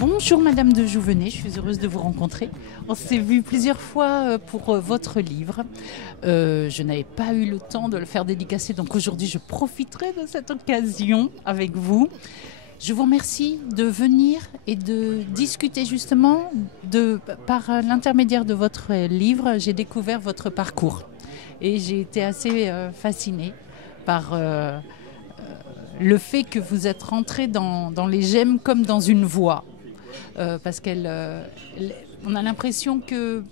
Bonjour Madame de Jouvenet, je suis heureuse de vous rencontrer. On s'est vu plusieurs fois pour votre livre. Je n'avais pas eu le temps de le faire dédicacer, donc aujourd'hui je profiterai de cette occasion avec vous. Je vous remercie de venir et de discuter justement par l'intermédiaire de votre livre. J'ai découvert votre parcours et j'ai été assez fascinée par le fait que vous êtes rentré dans les gemmes comme dans une voie. Parce qu'on a l'impression que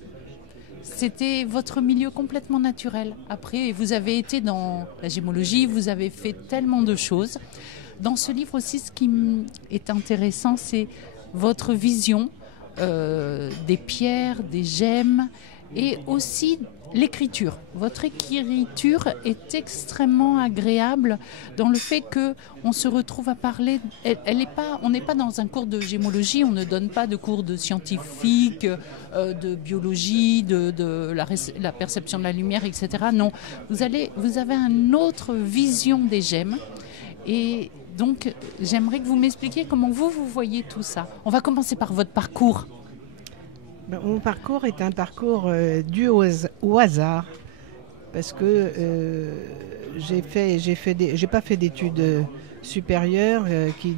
c'était votre milieu complètement naturel. Après, vous avez été dans la gémologie, vous avez fait tellement de choses. Dans ce livre aussi, ce qui est intéressant, c'est votre vision des pierres, des gemmes et aussi l'écriture. Votre écriture est extrêmement agréable dans le fait qu'on se retrouve à parler. On n'est pas dans un cours de gémologie, on ne donne pas de cours de scientifique, de biologie, de la perception de la lumière, etc. Non, vous avez une autre vision des gemmes. Et donc, j'aimerais que vous m'expliquiez comment vous voyez tout ça. On va commencer par votre parcours. Mon parcours est un parcours dû au hasard, parce que j'ai pas fait d'études supérieures qui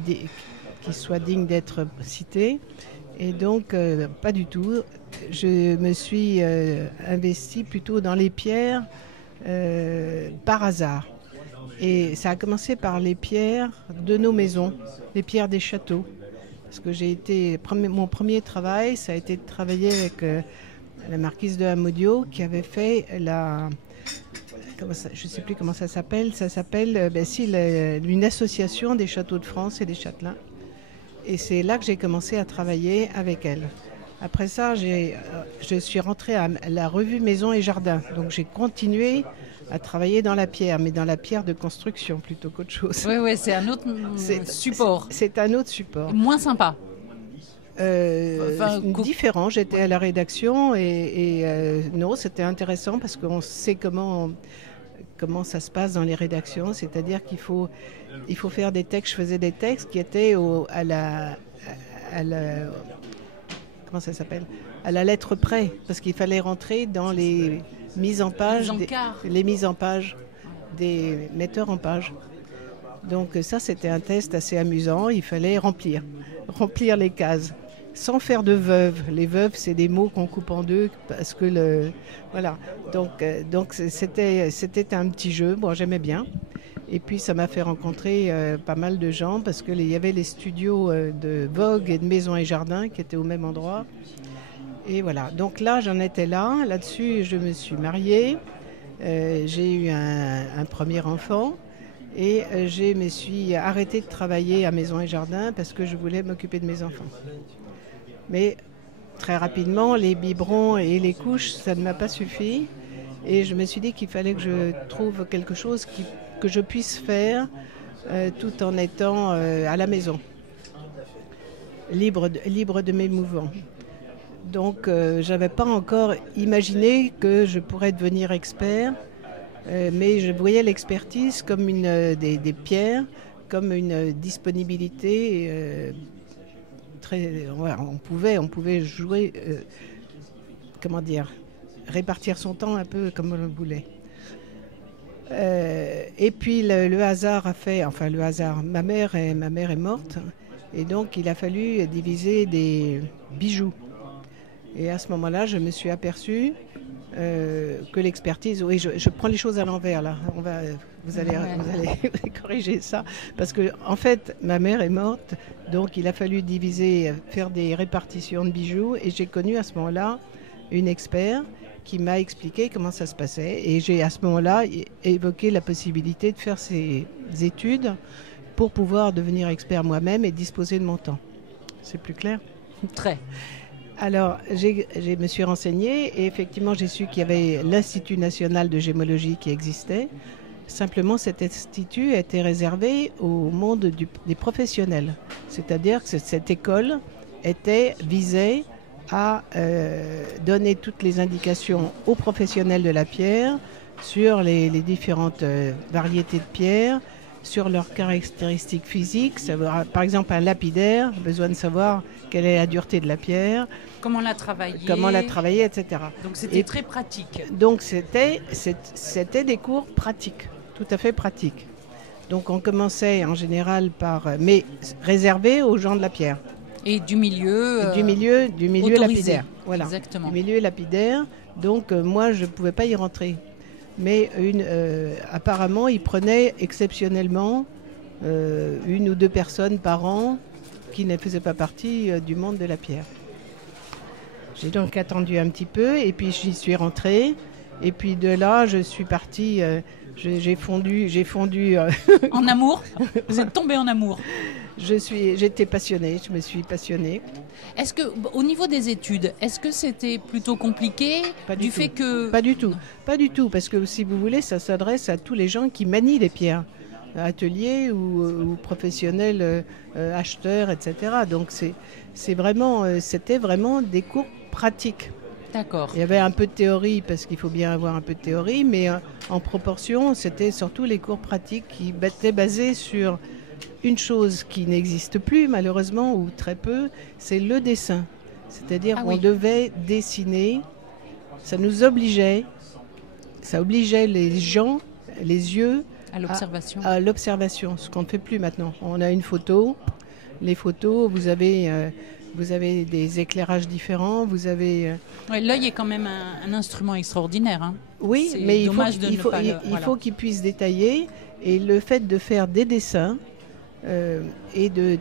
soient dignes d'être citées, et donc pas du tout. Je me suis investie plutôt dans les pierres par hasard. Et ça a commencé par les pierres de nos maisons, les pierres des châteaux. Parce que mon premier travail, ça a été de travailler avec la marquise de Amodio qui avait fait je ne sais plus comment ça s'appelle. Ça s'appelle une association des châteaux de France et des châtelains. Et c'est là que j'ai commencé à travailler avec elle. Après ça, je suis rentrée à la revue Maison et Jardin. Donc j'ai continué à travailler dans la pierre, mais dans la pierre de construction plutôt qu'autre chose. Oui, c'est un autre support. C'est un autre support. Moins sympa. Différent. J'étais à la rédaction et non, c'était intéressant parce qu'on sait comment ça se passe dans les rédactions. C'est-à-dire qu'il faut faire des textes. Je faisais des textes qui étaient comment ça s'appelle ? À la lettre près, parce qu'il fallait rentrer dans les mises en page, les mises en page des metteurs en page. Donc ça, c'était un test assez amusant. Il fallait remplir les cases, sans faire de veuves. Les veuves, c'est des mots qu'on coupe en deux, parce que voilà. Donc c'était un petit jeu. Bon, j'aimais bien. Et puis ça m'a fait rencontrer pas mal de gens, parce qu'il y avait les studios de Vogue et de Maison et Jardin qui étaient au même endroit. Et voilà, donc là j'en étais là. Là-dessus, je me suis mariée, j'ai eu un premier enfant et je me suis arrêtée de travailler à Maison et Jardin parce que je voulais m'occuper de mes enfants. Mais très rapidement, les biberons et les couches, ça ne m'a pas suffi. Et je me suis dit qu'il fallait que je trouve quelque chose que je puisse faire tout en étant à la maison, libre de mes mouvements. Donc, je n'avais pas encore imaginé que je pourrais devenir expert, mais je voyais l'expertise comme des pierres, comme une disponibilité très. Voilà, on pouvait jouer, répartir son temps un peu comme on le voulait. Et puis le hasard a fait, ma mère est morte, et donc il a fallu diviser des bijoux. Et à ce moment-là, je me suis aperçue que l'expertise... Oui, je prends les choses à l'envers, là. Vous allez corriger ça. Parce que, en fait, ma mère est morte, donc il a fallu faire des répartitions de bijoux. Et j'ai connu à ce moment-là une expert qui m'a expliqué comment ça se passait. Et j'ai à ce moment-là évoqué la possibilité de faire ces études pour pouvoir devenir expert moi-même et disposer de mon temps. C'est plus clair ? Très. Alors, je me suis renseignée et effectivement, j'ai su qu'il y avait l'Institut national de gémologie qui existait. Simplement, cet institut était réservé au monde des professionnels. C'est-à-dire que cette école visait à donner toutes les indications aux professionnels de la pierre sur les différentes variétés de pierres, sur leurs caractéristiques physiques. Savoir, par exemple, un lapidaire, besoin de savoir quelle est la dureté de la pierre. Comment la travailler, etc. Donc c'était très pratique. Donc c'était des cours pratiques, tout à fait pratiques. Donc on commençait en général mais réservé aux gens de la pierre. Et du milieu lapidaire. Voilà. Exactement. Du milieu lapidaire. Donc moi je ne pouvais pas y rentrer. Mais apparemment ils prenaient exceptionnellement 1 ou 2 personnes par an qui ne faisaient pas partie du monde de la pierre. J'ai donc attendu un petit peu et puis j'y suis rentrée. Et puis de là, je suis partie, j'ai fondu. En amour? Vous êtes tombée en amour? J'étais passionnée, je me suis passionnée. Est-ce que, au niveau des études, est-ce que c'était plutôt compliqué Pas du tout, parce que si vous voulez, ça s'adresse à tous les gens qui manient les pierres, ateliers ou professionnels, acheteurs, etc. Donc c'était vraiment des cours pratiques. D'accord. Il y avait un peu de théorie, parce qu'il faut bien avoir un peu de théorie, mais en proportion, c'était surtout les cours pratiques qui étaient basés sur une chose qui n'existe plus, malheureusement, ou très peu, c'est le dessin. C'est-à-dire qu'on devait dessiner, ça obligeait les gens, les yeux, à l'observation, ce qu'on ne fait plus maintenant. On a une photo, les photos, vous avez des éclairages différents, vous avez... l'œil est quand même un instrument extraordinaire. Hein. Oui, c'est mais il faut qu'il puisse détailler. Et le fait de faire des dessins et de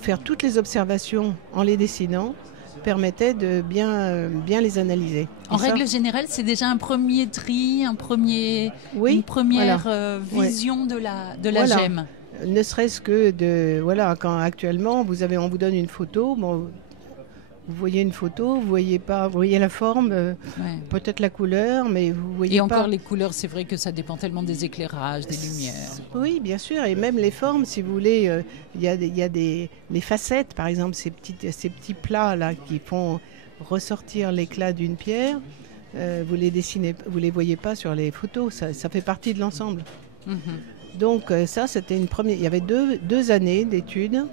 faire toutes les observations en les dessinant permettait de bien les analyser. En règle générale, c'est déjà un premier tri, une première vision de la gemme. Ne serait-ce que quand actuellement on vous donne une photo, vous voyez une photo, vous voyez la forme, peut-être la couleur, mais vous voyez pas. Et encore les couleurs, c'est vrai que ça dépend tellement des éclairages, des lumières. Oui, bien sûr, et même les formes, si vous voulez, il y a les facettes, par exemple, ces petits plats là qui font ressortir l'éclat d'une pierre. Vous les voyez pas sur les photos, ça fait partie de l'ensemble. Mm-hmm. Donc ça, c'était une première. Il y avait deux années d'études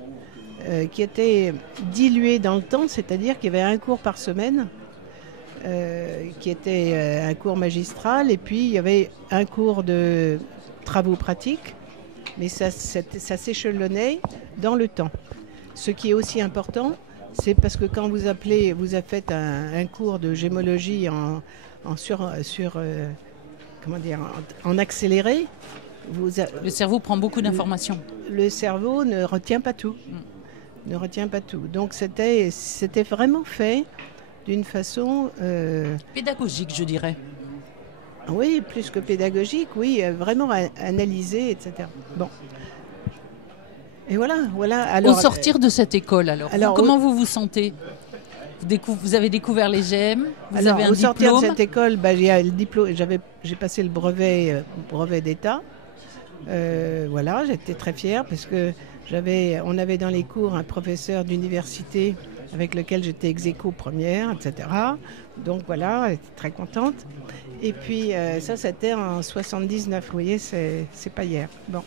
qui étaient diluées dans le temps, c'est-à-dire qu'il y avait un cours par semaine qui était un cours magistral, et puis il y avait un cours de travaux pratiques, mais ça s'échelonnait dans le temps. Ce qui est aussi important, c'est parce que quand vous faites un cours de gémologie en accéléré, le cerveau prend beaucoup d'informations. Le cerveau ne retient pas tout. Donc c'était vraiment fait d'une façon... pédagogique, je dirais. Oui, plus que pédagogique, oui, vraiment analysé, etc. Bon. Et voilà. Alors, au sortir de cette école, comment vous vous sentez ? Vous avez découvert les gemmes, vous avez un diplôme. Au sortir de cette école, j'ai le diplôme, j'ai passé le brevet d'État. J'étais très fière parce que on avait dans les cours un professeur d'université avec lequel j'étais ex-aequo première, etc. Donc voilà, j'étais très contente. Et puis ça, c'était en 79, vous voyez, c'est pas hier. Bon.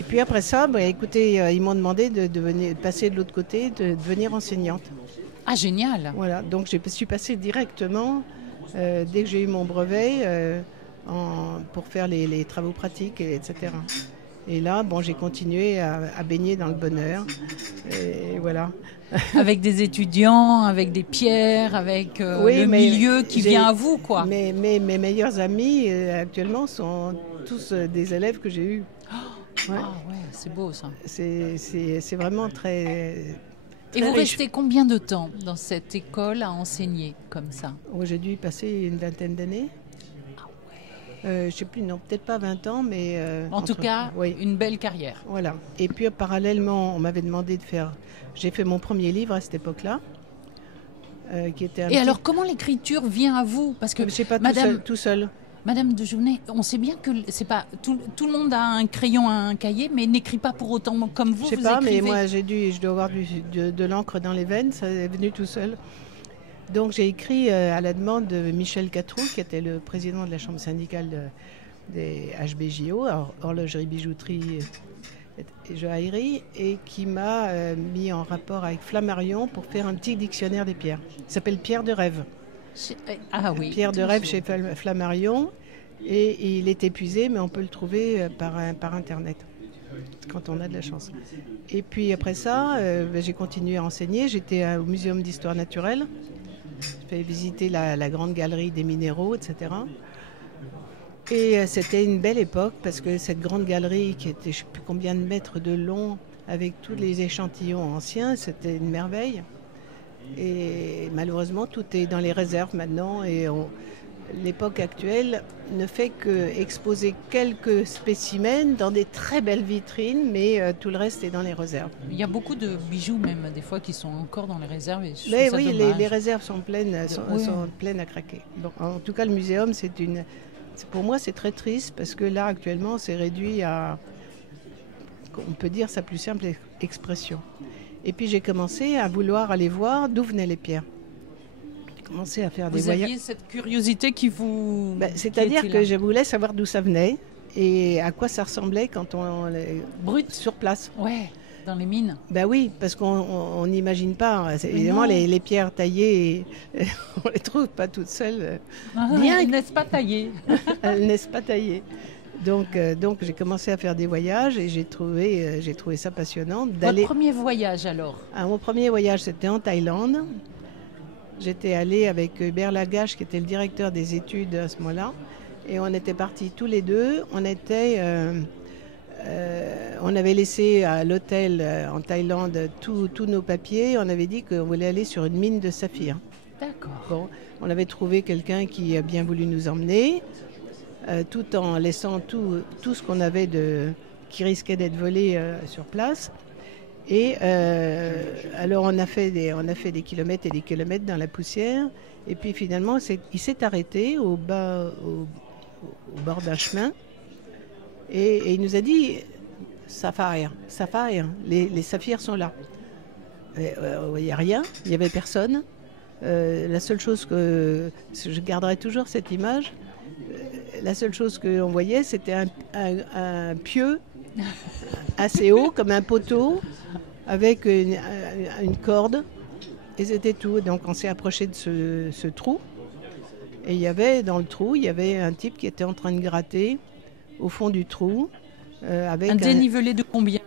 Et puis après ça, écoutez, ils m'ont demandé de passer de l'autre côté, de devenir enseignante. Ah, génial. Voilà, donc je suis passée directement, dès que j'ai eu mon brevet, pour faire les travaux pratiques, etc. Et là, j'ai continué à baigner dans le bonheur. Et voilà. Avec des étudiants, avec des pierres, avec milieu qui vient à vous, quoi. Mes meilleurs amis actuellement sont tous des élèves que j'ai eus. Ouais. Ah ouais, c'est beau ça. C'est vraiment très... Et vous restez combien de temps dans cette école à enseigner comme ça ? J'ai dû y passer une vingtaine d'années. Je ne sais plus, non, peut-être pas 20 ans, mais... en tout cas, une belle carrière. Voilà. Et puis, parallèlement, on m'avait demandé de faire... J'ai fait mon premier livre à cette époque-là. Qui était alors, comment l'écriture vient à vous ? Parce que, je sais pas, tout seul. Madame de Jouvenay, on sait bien que c'est pas tout le monde a un crayon, un cahier, mais n'écrit pas pour autant comme vous. Je sais pas, mais moi, je dois avoir de l'encre dans les veines, ça est venu tout seul. Donc j'ai écrit à la demande de Michel Catroux, qui était le président de la chambre syndicale des HBJO, horlogerie, bijouterie et joaillerie, et qui m'a mis en rapport avec Flammarion pour faire un petit dictionnaire des pierres. Il s'appelle Pierre de rêve. Ah oui. Pierre de rêve chez Flammarion, et il est épuisé, mais on peut le trouver par Internet, quand on a de la chance. Et puis après ça, j'ai continué à enseigner. J'étais au Muséum d'histoire naturelle. J'ai fait visiter la grande galerie des minéraux, etc. Et c'était une belle époque parce que cette grande galerie qui était je ne sais plus combien de mètres de long avec tous les échantillons anciens, c'était une merveille. Et malheureusement, tout est dans les réserves maintenant et l'époque actuelle ne fait qu'exposer quelques spécimens dans des très belles vitrines, mais tout le reste est dans les réserves. Il y a beaucoup de bijoux même des fois qui sont encore dans les réserves. Et mais oui, les réserves sont pleines, sont pleines à craquer. Bon, en tout cas, le muséum, pour moi, c'est très triste parce que là, actuellement, c'est réduit à, on peut dire, sa plus simple expression. Et puis, j'ai commencé à vouloir aller voir d'où venaient les pierres. J'ai commencé à faire des voyages. Vous aviez cette curiosité qui vous... c'est-à-dire que je voulais savoir d'où ça venait et à quoi ça ressemblait quand on les... Brut sur place. Ouais, dans les mines. Oui, parce qu'on n'imagine pas. Évidemment, les pierres taillées, on les trouve pas toutes seules. Bien, elles naissent pas taillées. Elles naissent pas taillées. Donc j'ai commencé à faire des voyages et j'ai trouvé ça passionnant. Votre premier voyage alors? Mon premier voyage, c'était en Thaïlande. J'étais allée avec Hubert Lagache, qui était le directeur des études à ce moment-là. Et on était partis tous les deux. On avait laissé à l'hôtel en Thaïlande tous nos papiers. On avait dit qu'on voulait aller sur une mine de saphir. D'accord. Bon, on avait trouvé quelqu'un qui a bien voulu nous emmener, tout en laissant tout ce qu'on avait qui risquait d'être volé sur place. Et alors on a fait des kilomètres et des kilomètres dans la poussière. Et puis finalement, il s'est arrêté au bord d'un chemin. Et il nous a dit, saphir, les saphirs sont là. Il n'y a rien, il n'y avait personne. La seule chose que je garderai toujours cette image, la seule chose qu'on voyait, c'était un pieu assez haut, comme un poteau, avec une corde, et c'était tout. Donc on s'est approché de ce trou, et dans le trou, il y avait un type qui était en train de gratter au fond du trou. Avec un dénivelé de combien?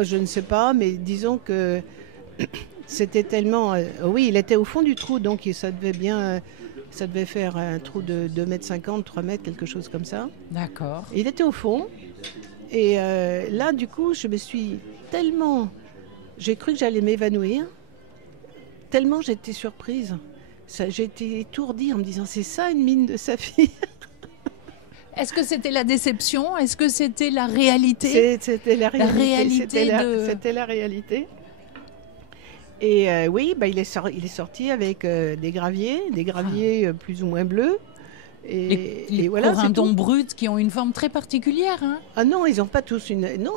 Je ne sais pas, mais disons que c'était tellement... oui, il était au fond du trou, donc ça devait faire un trou de 2,50 m, 3 mètres, quelque chose comme ça. D'accord. Il était au fond. Et là, du coup, je me suis tellement... J'ai cru que j'allais m'évanouir. Tellement j'étais surprise. J'ai été étourdie en me disant, c'est ça une mine de saphir? Est-ce que c'était la déception? Est-ce que c'était la réalité? C'était la réalité. C'était la réalité. Et oui, il est sorti avec des graviers plus ou moins bleus. Les corindons bruts qui ont une forme très particulière. Hein? Ah non, ils n'ont pas tous une... Non,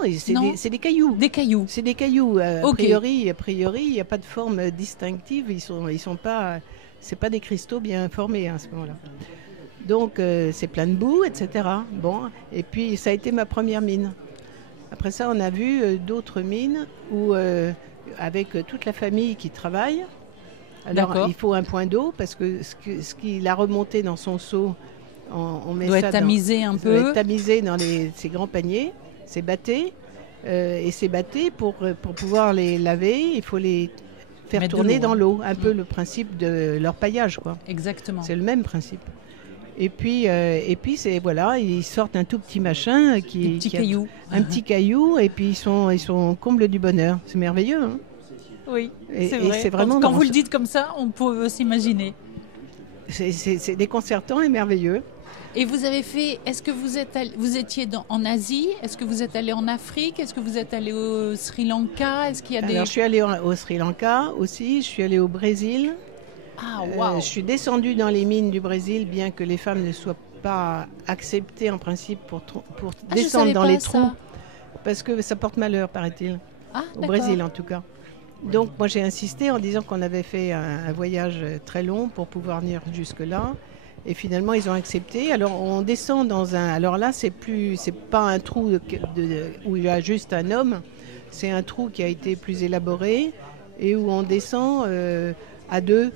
c'est des cailloux. Des cailloux. C'est des cailloux. A priori, il n'y a pas de forme distinctive. Ils sont pas... C'est pas des cristaux bien formés à ce moment-là. Donc, c'est plein de boue, etc. Bon, et puis, ça a été ma première mine. Après ça, on a vu d'autres mines où, avec toute la famille qui travaille, alors il faut un point d'eau parce que ce qu'il a remonté dans son seau, on met doit ça être tamisé un peu. Doit être tamisé dans ces grands paniers, c'est batté. Et c'est batté pour pouvoir les laver, il faut les faire tourner dans l'eau. Un peu le principe de leur paillage, quoi. Exactement. C'est le même principe. Et puis ils sortent un tout petit machin un petit caillou, et puis ils sont comble du bonheur. C'est merveilleux, hein? Oui, c'est vrai. Et c'est vraiment quand vous le dites comme ça, on peut s'imaginer. C'est déconcertant et merveilleux. Et vous avez fait, est-ce que vous étiez en Asie? Est-ce que vous êtes allé en Afrique? Est-ce que vous êtes allé au Sri Lanka? Est-ce qu'il y a Alors, je suis allée au Sri Lanka aussi, je suis allée au Brésil. Ah, wow. Je suis descendue dans les mines du Brésil, bien que les femmes ne soient pas acceptées en principe pour descendre dans les troncs, parce que ça porte malheur, paraît-il, au Brésil en tout cas. Donc moi j'ai insisté en disant qu'on avait fait un voyage très long pour pouvoir venir jusque-là, Et finalement, ils ont accepté. Alors, on descend dans un... Alors là, c'est pas un trou où il y a juste un homme. C'est un trou qui a été plus élaboré et où on descend à deux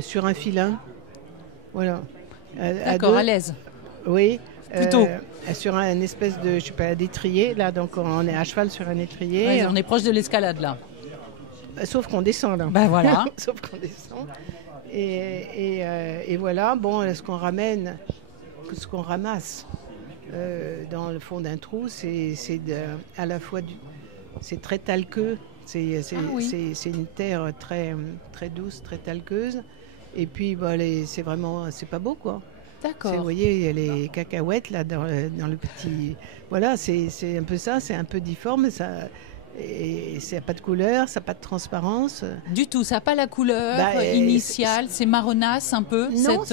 sur un filin. Voilà. D'accord, à l'aise. Oui. Plutôt. Sur un espèce de, je sais pas, d'étrier. Là, donc on est à cheval sur un étrier. Ouais, on est proche de l'escalade, là. Sauf qu'on descend, là. Ben voilà. Sauf qu'on descend. Et voilà, bon, ce qu'on ramène, ce qu'on ramasse dans le fond d'un trou, c'est à la fois c'est très talqueux. C'est une terre très, très douce, très talqueuse. Et puis, c'est vraiment, c'est pas beau, quoi. D'accord. Vous voyez, il y a les cacahuètes là dans le petit. Voilà, c'est un peu ça, c'est un peu difforme. Et ça n'a pas de couleur, ça n'a pas de transparence. Du tout, ça n'a pas la couleur initiale, c'est marronasse un peu. Non,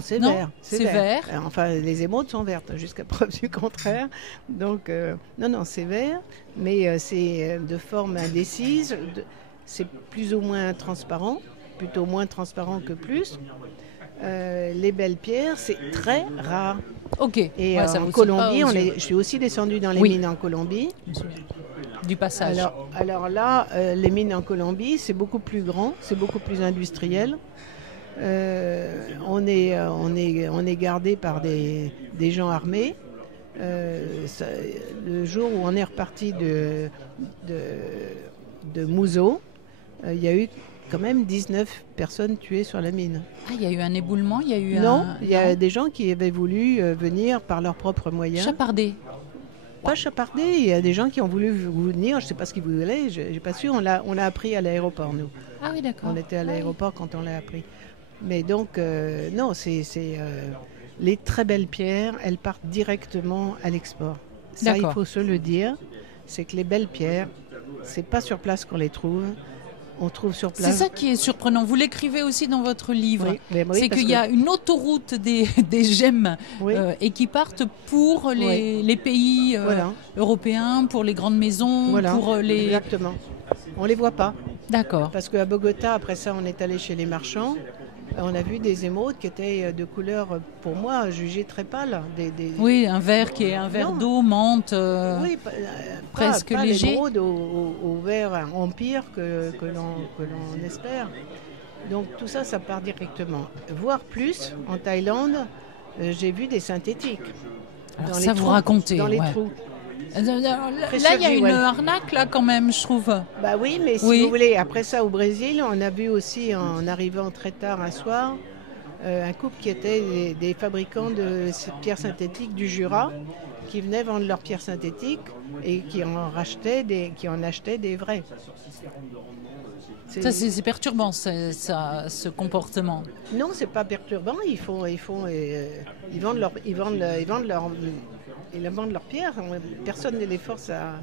c'est vert. C'est vert. Enfin, les émeraudes sont vertes, jusqu'à preuve du contraire. Donc, non, c'est vert, mais c'est de forme indécise. C'est plus ou moins transparent, plutôt moins transparent que plus. Les belles pierres, c'est très rare. Ok. Et en Colombie, je suis aussi descendue dans les mines en Colombie. Du passage. Alors là, les mines en Colombie, c'est beaucoup plus grand, c'est beaucoup plus industriel. On est gardé par des gens armés. Le jour où on est reparti de Muzo, il y a eu quand même 19 personnes tuées sur la mine. Ah, il y a eu un éboulement, il y a eu il y a des gens qui avaient voulu venir par leurs propres moyens. Chaparder. Pas chaparder, il y a des gens qui ont voulu venir, je ne sais pas ce qu'ils voulaient, je n'ai pas su, on l'a appris à l'aéroport, nous. Ah oui, d'accord. On était à l'aéroport quand on l'a appris. Mais donc, non, les très belles pierres, elles partent directement à l'export. Ça, il faut se le dire, c'est que les belles pierres, c'est pas sur place qu'on les trouve. On trouve sur place. C'est ça qui est surprenant. Vous l'écrivez aussi dans votre livre. Oui, c'est qu'il y a une autoroute des gemmes et qui partent pour les pays européens, pour les grandes maisons, pour les... Exactement. On ne les voit pas. D'accord. Parce qu'à Bogota, après ça, on est allé chez les marchands. On a vu des émeraudes qui étaient de couleur, pour moi, jugée très pâle. Oui, un vert qui est un vert d'eau, menthe, presque pas léger. L'émeraude au vert empire que l'on espère. Donc tout ça, ça part directement. Voire plus, en Thaïlande, j'ai vu des synthétiques. Alors ça, vous racontez. Dans les trous. Là, il y a une arnaque, là, quand même, je trouve. Bah oui, mais si vous voulez, après ça, au Brésil, on a vu aussi, en arrivant très tard un soir, un couple qui était des fabricants de pierres synthétiques du Jura, qui venaient vendre leurs pierres synthétiques et qui en achetaient des vraies. Ça, c'est perturbant, ce comportement. Non, c'est pas perturbant. Ils vendent leurs pierres. Personne ne les force à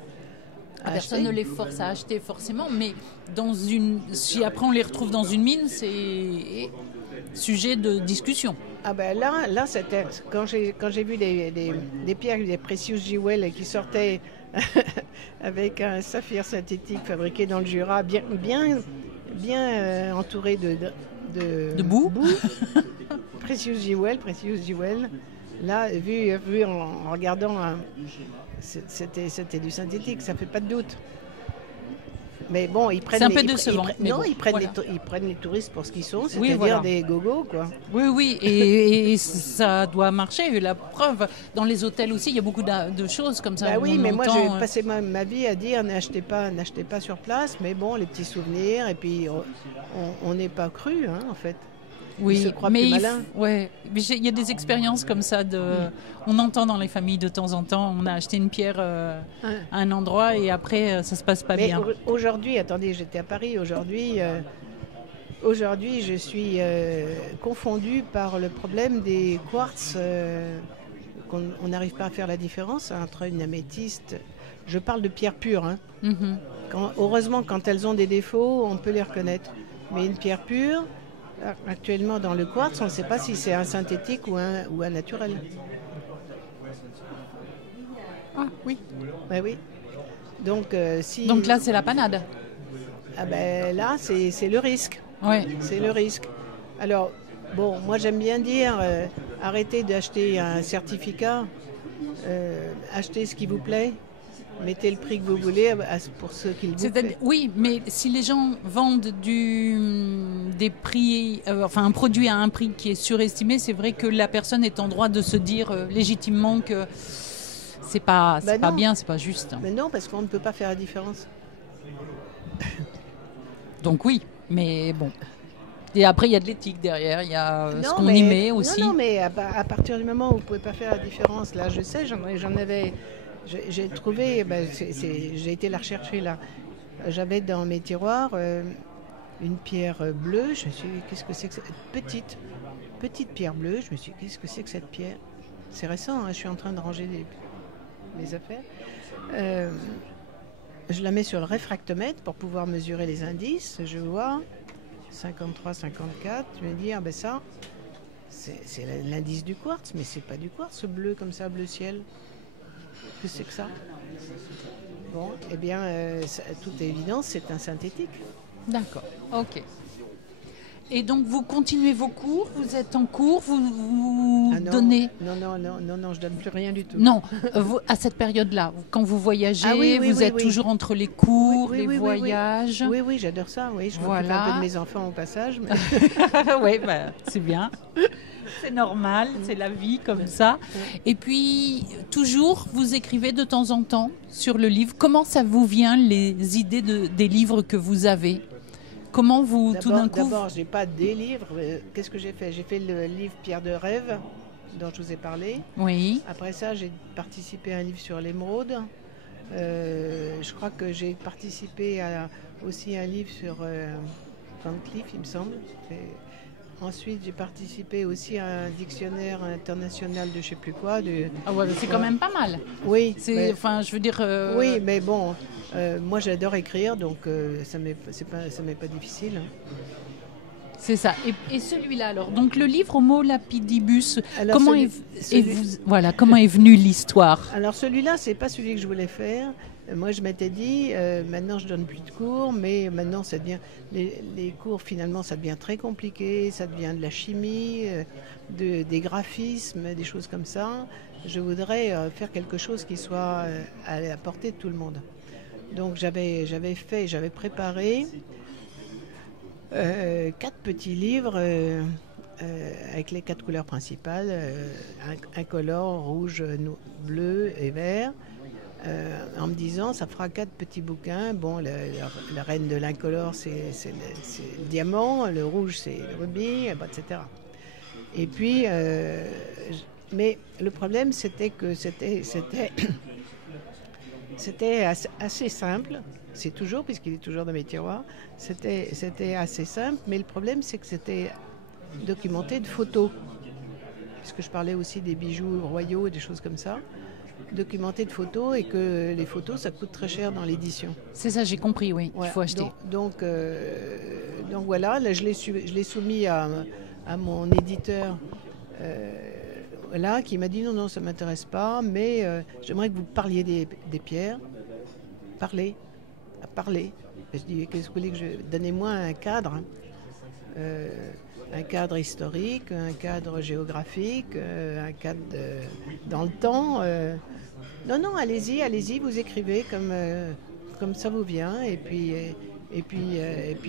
personne ne les force à acheter forcément, mais si après on les retrouve dans une mine, c'est sujet de discussion. Ah ben là c'était quand j'ai vu des pierres, des precious jewels qui sortaient avec un saphir synthétique fabriqué dans le Jura, bien entouré de boue. Precious jewel. Là, vu en regardant, c'était du synthétique, ça fait pas de doute. Mais bon, ils prennent. C'est un peu décevant. Ils prennent les touristes pour ce qu'ils sont, c'est-à-dire des gogos, quoi. Oui, et ça doit marcher. La preuve, dans les hôtels aussi, il y a beaucoup de choses comme ça. Bah oui, mais moi, j'ai passé ma vie à dire n'achetez pas sur place, mais bon, les petits souvenirs, et puis on n'est pas cru, hein, en fait. Oui, mais il y a des expériences comme ça. On entend dans les familles de temps en temps, on a acheté une pierre à un endroit et après ça se passe pas bien. Aujourd'hui, attendez, j'étais à Paris aujourd'hui. Je suis confondue par le problème des quartz. On n'arrive pas à faire la différence entre une améthyste. Je parle de pierres pures. Hein. Mm-hmm. Heureusement, quand elles ont des défauts, on peut les reconnaître. Mais une pierre pure. Actuellement, dans le quartz, on ne sait pas si c'est un synthétique ou un naturel. Ah oui. Ben oui. Donc là, c'est la panade. Ah ben là, c'est le risque. Ouais. C'est le risque. Alors, Bon, moi j'aime bien dire, arrêtez d'acheter un certificat, achetez ce qui vous plaît, mettez le prix que vous voulez pour ceux qui le plaît. Oui, mais si les gens vendent des prix, enfin un produit à un prix qui est surestimé, c'est vrai que la personne est en droit de se dire légitimement que c'est pas bien, c'est pas juste. Mais non, parce qu'on ne peut pas faire la différence. Donc oui, mais bon. Et après, il y a de l'éthique derrière, il y a ce qu'on y met aussi. Non, mais à partir du moment où vous ne pouvez pas faire la différence, là, je sais, j'en avais... J'ai trouvé, j'ai été la rechercher là. J'avais dans mes tiroirs une pierre bleue. Je me suis dit, qu'est-ce que c'est que cette petite pierre bleue? Je me suis dit, qu'est-ce que c'est que cette pierre? C'est récent, hein, je suis en train de ranger les affaires. Je la mets sur le réfractomètre pour pouvoir mesurer les indices. Je vois 53, 54. Je me dis, ça, c'est l'indice du quartz, mais c'est pas du quartz bleu comme ça, bleu ciel. Que c'est que ça? Bon, eh bien, toute évidence, c'est un synthétique. D'accord, ok. Et donc, vous continuez vos cours, vous êtes en cours, vous donnez... Non, je donne plus rien du tout. Non, à cette période-là, quand vous voyagez, vous êtes toujours entre les cours, les voyages. Oui, j'adore ça, oui. Je m'occupe un peu de mes enfants au passage. Mais... oui, c'est bien. C'est normal, c'est la vie comme ça. Et puis, toujours, vous écrivez de temps en temps sur le livre. Comment ça vous vient, les idées des livres que vous avez? Comment vous, tout d'un coup... D'abord, je n'ai pas des livres. Qu'est-ce que j'ai fait? J'ai fait le livre Pierre de rêve, dont je vous ai parlé. Oui. Après ça, j'ai participé à un livre sur l'émeraude. Je crois que j'ai participé aussi à un livre sur Van Cleef, il me semble. Ensuite, j'ai participé aussi à un dictionnaire international de je ne sais plus quoi. C'est quand même pas mal. Oui. Je veux dire... Oui, mais bon, moi j'adore écrire, donc ça m'est pas difficile. C'est ça. Et celui-là, alors, donc le livre Homo lapidibus, alors, comment est venue l'histoire? Alors celui-là, c'est pas celui que je voulais faire. Moi, je m'étais dit, maintenant je donne plus de cours, mais maintenant ça devient les cours finalement ça devient très compliqué, ça devient de la chimie, des graphismes, des choses comme ça. Je voudrais faire quelque chose qui soit à la portée de tout le monde. Donc j'avais préparé 4 petits livres avec les 4 couleurs principales, incolore, rouge, bleu et vert. En me disant, ça fera 4 petits bouquins. Bon, la reine de l'incolore, c'est le diamant, le rouge, c'est le rubis, etc. Et puis, mais le problème, c'était que c'était assez simple. C'est toujours, puisqu'il est toujours dans mes tiroirs. C'était assez simple, mais le problème, c'est que c'était documenté de photos. Puisque je parlais aussi des bijoux royaux et des choses comme ça. Documenté de photos, et que les photos, ça coûte très cher dans l'édition. C'est ça, j'ai compris, oui, il faut acheter. Donc voilà, là, je l'ai soumis à mon éditeur qui m'a dit non, ça ne m'intéresse pas, mais j'aimerais que vous parliez des pierres. Parlez. Je dis, qu'est-ce que vous voulez donnez-moi un cadre. Un cadre historique, un cadre géographique, un cadre dans le temps. Non, allez-y, vous écrivez comme ça vous vient, et puis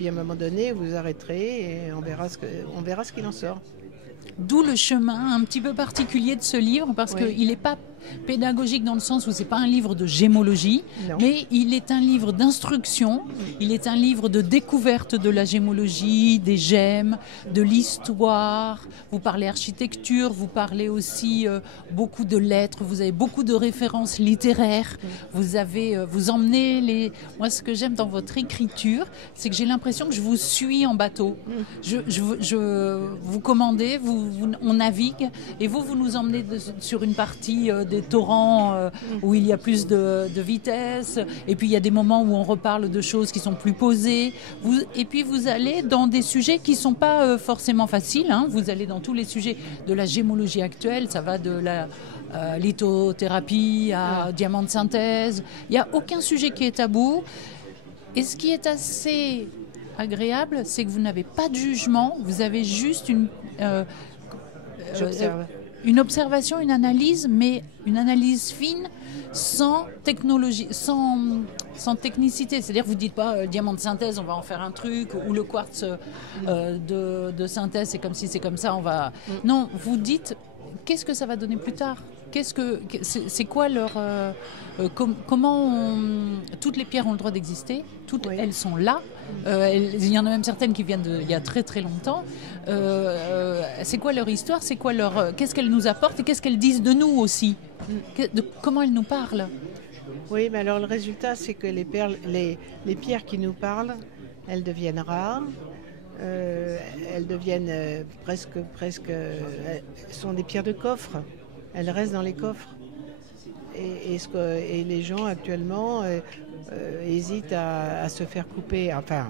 à un moment donné, vous arrêterez et on verra ce qu'il en sort. D'où le chemin un petit peu particulier de ce livre, parce qu'il n'est pas pédagogique dans le sens où c'est pas un livre de gémologie, mais il est un livre d'instruction, il est un livre de découverte de la gémologie, des gemmes, de l'histoire. Vous parlez architecture, vous parlez aussi beaucoup de lettres, vous avez beaucoup de références littéraires, vous emmenez Moi, ce que j'aime dans votre écriture, c'est que j'ai l'impression que je vous suis en bateau. Vous commandez, on navigue, et vous nous emmenez sur une partie des torrents où il y a plus de vitesse, et puis il y a des moments où on reparle de choses qui sont plus posées, et puis vous allez dans des sujets qui ne sont pas forcément faciles, hein. Vous allez dans tous les sujets de la gémologie actuelle, ça va de la lithothérapie à diamant de synthèse, il n'y a aucun sujet qui est tabou, et ce qui est assez agréable, c'est que vous n'avez pas de jugement, vous avez juste une observation, une analyse, mais une analyse fine, sans technologie, sans technicité. C'est-à-dire que vous ne dites pas diamant de synthèse, on va en faire un truc, ou le quartz de synthèse, c'est comme si c'est comme ça, on va... Non, vous dites, qu'est-ce que ça va donner plus tard ? C'est quoi leur... toutes les pierres ont le droit d'exister, toutes elles sont là. Il y en a même certaines qui viennent il y a très très longtemps. C'est quoi leur histoire ? C'est quoi qu'est-ce qu'elles nous apportent et qu'est-ce qu'elles disent de nous aussi ? Comment elles nous parlent ? Oui, mais alors le résultat, c'est que les pierres qui nous parlent, elles deviennent rares. Elles deviennent presque sont des pierres de coffre. Elles restent dans les coffres. Et les gens actuellement hésitent à se faire couper. Enfin,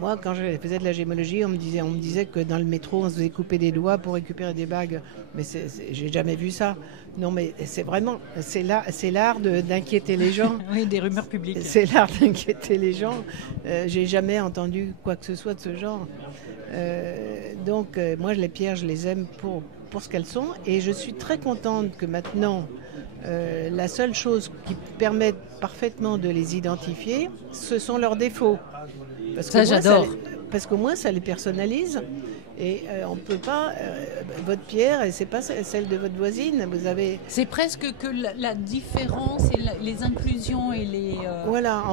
moi, quand je faisais de la gémologie, on me disait que dans le métro, on se faisait couper des doigts pour récupérer des bagues. Mais j'ai jamais vu ça. Non, mais c'est l'art d'inquiéter les gens. Oui, des rumeurs publiques. C'est l'art d'inquiéter les gens. J'ai jamais entendu quoi que ce soit de ce genre. Donc, moi, les pierres, je les aime pour ce qu'elles sont. Et je suis très contente que maintenant, la seule chose qui permet parfaitement de les identifier, ce sont leurs défauts. Ça, j'adore. Parce qu'au moins, ça les personnalise. Et on ne peut pas... votre pierre, et c'est pas celle de votre voisine. C'est presque que la différence et les inclusions et les... voilà,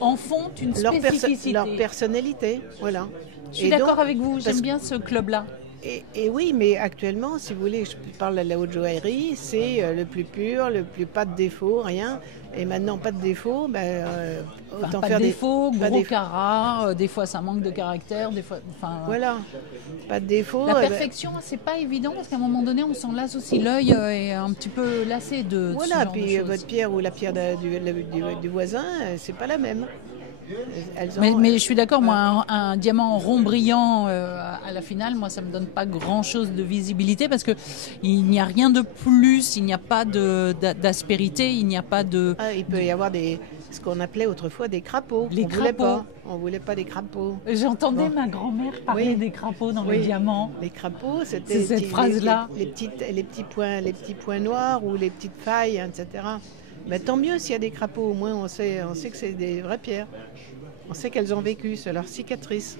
en font une spécificité. Leur personnalité, voilà. Je suis d'accord avec vous, j'aime bien ce club-là. Et oui, mais actuellement, si vous voulez, je parle de la haute joaillerie, c'est le plus pur, le plus pas de défaut, rien. Et maintenant, pas de défaut, autant pas faire de défaut, gros carats, des fois ça manque de caractère, des fois... Voilà, pas de défaut. La perfection, c'est pas évident parce qu'à un moment donné, on s'en lasse aussi. L'œil est un petit peu lassé de ce genre puis de choses. Votre pierre ou la pierre du voisin, c'est pas la même. Mais je suis d'accord, moi, un diamant rond brillant à la finale, moi, ça me donne pas grand-chose de visibilité parce que il n'y a rien de plus, il n'y a pas d'aspérité, il n'y a pas de... il peut y avoir ce qu'on appelait autrefois des crapauds. On voulait pas des crapauds. J'entendais ma grand-mère parler des crapauds dans le diamant. Les crapauds, c'était cette phrase-là. Les petits points noirs ou les petites failles, etc. Mais tant mieux s'il y a des crapauds, au moins on sait que c'est des vraies pierres. On sait qu'elles ont vécu, c'est leur cicatrice.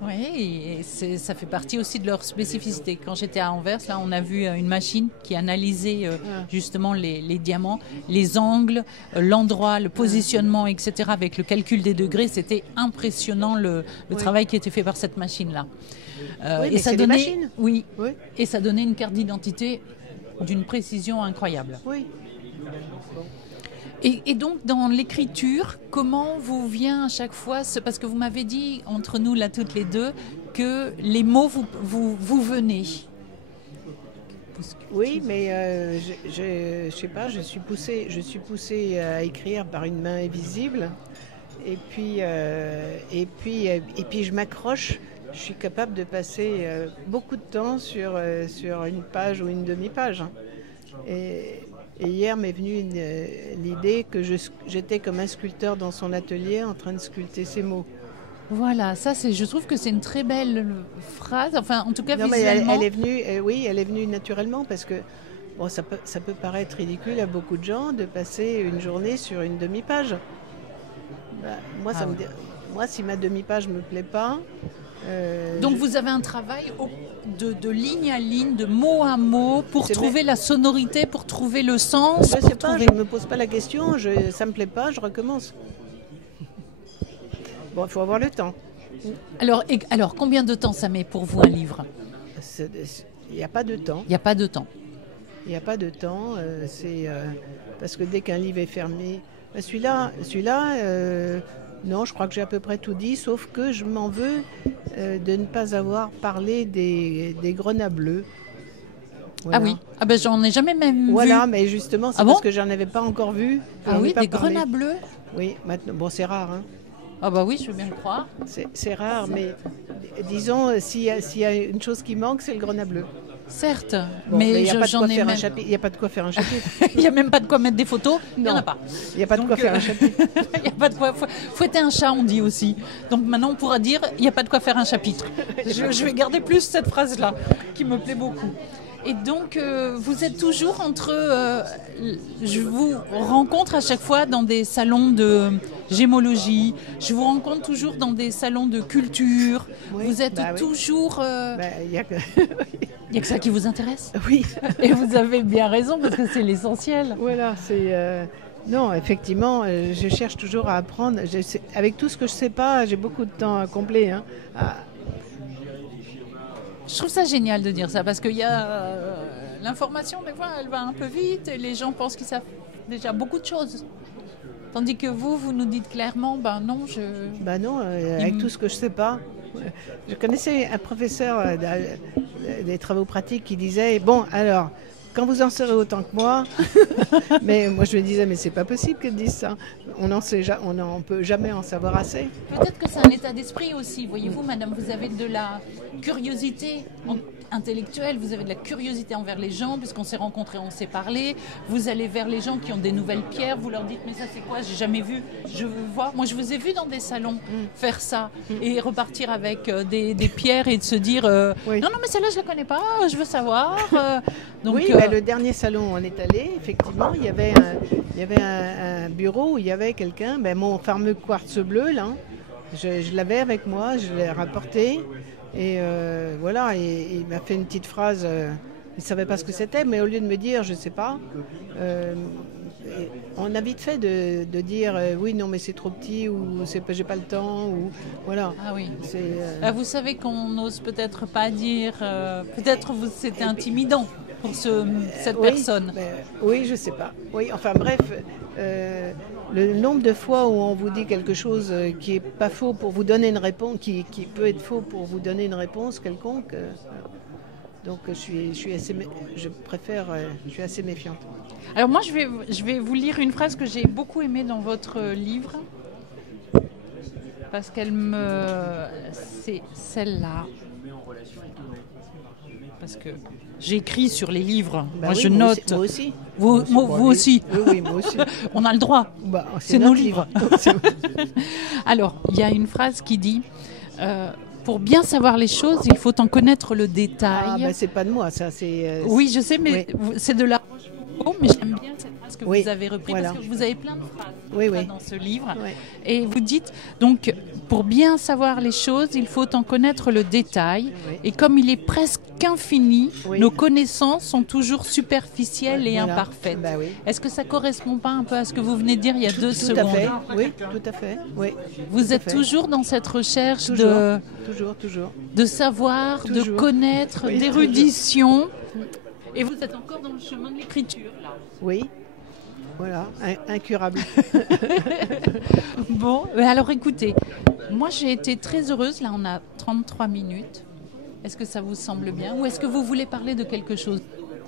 Oui, et ça fait partie aussi de leur spécificité. Quand j'étais à Anvers, là, on a vu une machine qui analysait justement les diamants, les angles, l'endroit, le positionnement, etc. Avec le calcul des degrés, c'était impressionnant le travail qui était fait par cette machine-là. Et ça donnait, des machines. Oui, et ça donnait une carte d'identité d'une précision incroyable. Oui. Et donc, dans l'écriture, comment vous vient à chaque fois parce que vous m'avez dit, entre nous, là, toutes les deux, que les mots vous venaient. Oui, mais je sais pas, je suis poussée à écrire par une main invisible. Et puis je m'accroche. Je suis capable de passer beaucoup de temps sur une page ou une demi-page. Et hier m'est venue l'idée que j'étais comme un sculpteur dans son atelier en train de sculpter ses mots. Voilà, je trouve que c'est une très belle phrase, enfin en tout cas visuellement. Elle est venue naturellement parce que ça peut paraître ridicule à beaucoup de gens de passer une journée sur une demi-page. Moi, si ma demi-page me plaît pas... Donc vous avez un travail de ligne à ligne, de mot à mot, pour trouver la sonorité, pour trouver le sens. Je sais pas, je me pose pas la question, ça me plaît pas, je recommence. Bon, il faut avoir le temps. Alors, combien de temps ça met pour vous un livre ? Il n'y a pas de temps. Il n'y a pas de temps. Il n'y a pas de temps, parce que dès qu'un livre est fermé... Celui-là, non, je crois que j'ai à peu près tout dit, sauf que je m'en veux de ne pas avoir parlé des grenats bleus. Voilà. Ah oui, j'en ai jamais même vu. Voilà, mais justement, c'est parce que j'en avais pas encore vu. Ah oui, des grenats bleus ? Oui, maintenant, bon, c'est rare, hein. Ah bah oui, je veux bien le croire. C'est rare, mais disons, s'il y a une chose qui manque, c'est le grenat bleu. Certes, bon, mais il n'y a, même... a pas de quoi faire un chapitre. Il n'y a même pas de quoi mettre des photos, il n'y en a pas. Il n'y a pas de quoi faire un chapitre. Il n'y a pas de quoi fouetter un chat, on dit aussi. Donc maintenant, on pourra dire, il n'y a pas de quoi faire un chapitre. Je vais garder plus cette phrase-là, qui me plaît beaucoup. Et donc, vous êtes toujours entre... je vous rencontre à chaque fois dans des salons de gémologie, je vous rencontre toujours dans des salons de culture. Oui, vous êtes toujours... Il n'y a que ça qui vous intéresse. Oui. Et vous avez bien raison, parce que c'est l'essentiel. Voilà, c'est... Non, effectivement, je cherche toujours à apprendre. Avec tout ce que je ne sais pas, j'ai beaucoup de temps à combler. Hein, Je trouve ça génial de dire ça, parce qu'il y a l'information, des fois, elle va un peu vite, et les gens pensent qu'ils savent déjà beaucoup de choses. Tandis que vous nous dites clairement, non, avec tout ce que je ne sais pas. Je connaissais un professeur des travaux pratiques qui disait, bon, alors... Quand vous en saurez autant que moi, mais moi je me disais, mais c'est pas possible qu'elle dise ça. On n'en peut jamais en savoir assez. Peut-être que c'est un état d'esprit aussi, voyez-vous, madame, vous avez de la curiosité intellectuelle, vous avez de la curiosité envers les gens, puisqu'on s'est rencontrés, on s'est parlé. Vous allez vers les gens qui ont des nouvelles pierres, vous leur dites, mais ça c'est quoi, j'ai jamais vu, je veux voir. Moi je vous ai vu dans des salons faire ça, et repartir avec des pierres et de se dire, oui. non, mais celle-là je la connais pas, je veux savoir. Donc, oui, le dernier salon où on est allé, effectivement, il y avait un bureau où il y avait quelqu'un, mon fameux quartz bleu, là, je l'avais avec moi, je l'ai rapporté, et voilà, et il m'a fait une petite phrase, il ne savait pas ce que c'était, mais au lieu de me dire, je ne sais pas, on a vite fait de dire, oui, non, mais c'est trop petit, ou j'ai pas le temps, ou voilà. Ah oui. Vous savez qu'on n'ose peut-être pas dire, peut-être c'était intimidant pour cette personne. Oui, je sais pas. Oui, enfin bref, le nombre de fois où on vous dit quelque chose qui est pas faux pour vous donner une réponse, qui peut être faux pour vous donner une réponse quelconque. Donc je suis assez méfiante. Alors moi, je vais vous lire une phrase que j'ai beaucoup aimée dans votre livre, parce c'est celle-là. Parce que j'écris sur les livres, moi je note. Moi aussi. Vous aussi. Oui, moi aussi. On a le droit. C'est nos livres. Alors, il y a une phrase qui dit pour bien savoir les choses, il faut en connaître le détail. C'est pas de moi, ça. Oui, je sais, mais c'est de la mais j'aime bien cette phrase que vous avez reprise, parce que vous avez plein de phrases dans ce livre. Oui. Et vous dites, donc, pour bien savoir les choses, il faut en connaître le détail. Oui. Et comme il est presque infini, nos connaissances sont toujours superficielles et imparfaites. Oui. Est-ce que ça ne correspond pas un peu à ce que vous venez de dire il y a 2 secondes? Tout à fait, oui, tout à fait. Oui, vous êtes toujours dans cette recherche toujours. de savoir, de connaître, d'érudition. Et vous êtes encore dans le chemin de l'écriture, là. Oui, voilà, incurable. Bon, alors écoutez, moi j'ai été très heureuse, là on a 33 minutes. Est-ce que ça vous semble bien? Ou est-ce que vous voulez parler de quelque chose?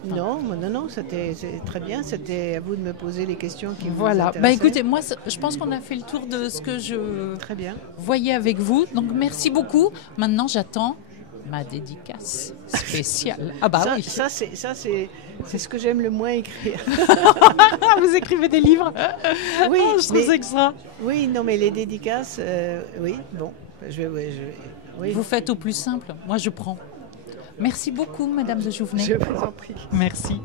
Non, c'est très bien, c'était à vous de me poser les questions qui vous intéressaient. Bah écoutez, moi je pense qu'on a fait le tour de ce que je voyais avec vous, donc merci beaucoup. Maintenant j'attends ma dédicace spéciale. Ah bah oui. Ça c'est ce que j'aime le moins écrire. Vous écrivez des livres? Oui, je trouve ça extra. Oui, non mais les dédicaces, oui, bon, oui. Vous faites au plus simple. Moi je prends. Merci beaucoup, Madame de Jouvenet. Je vous en prie. Merci.